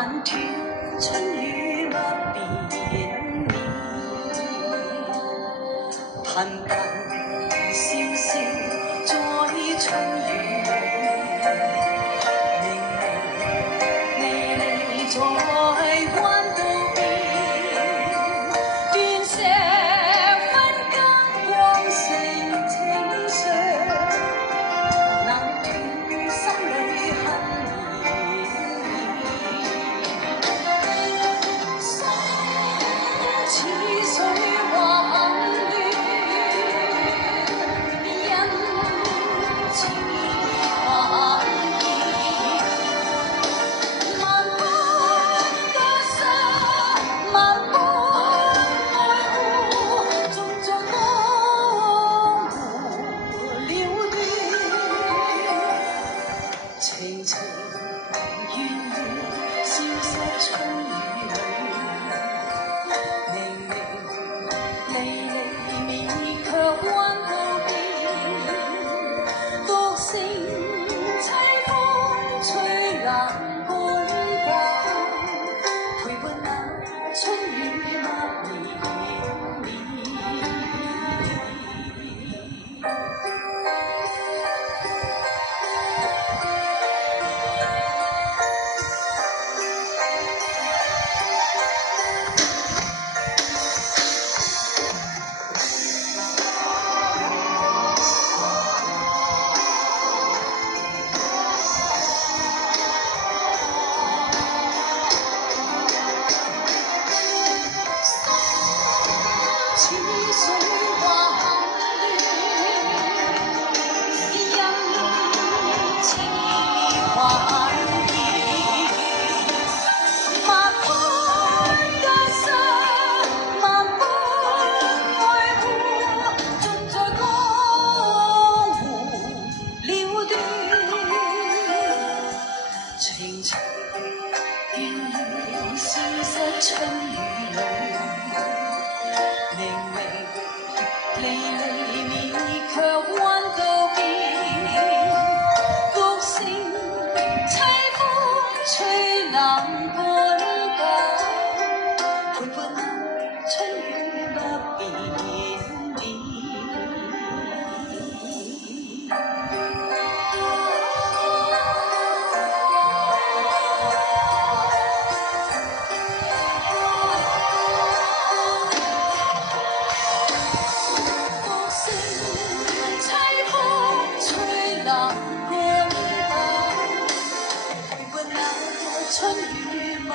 難斷春雨不變面，頻頻笑笑在春雨明明你在彎道邊，斷石分金光成情傷，難斷心裏恨似水橫亂，因情還見。萬般得失，萬般愛護，盡在江湖了斷。情情願願消失春雨裏。明明離離你卻彎道邊，獨乘凄風吹南半間，陪伴那春雨默綿綿。似水橫亂，因情還見。萬般得失，萬般愛護，盡在江湖了斷。情情願願消失春雨裏。明明離離你卻彎道邊，獨乘凄風吹南半間，陪伴那春雨不變面。春雨默。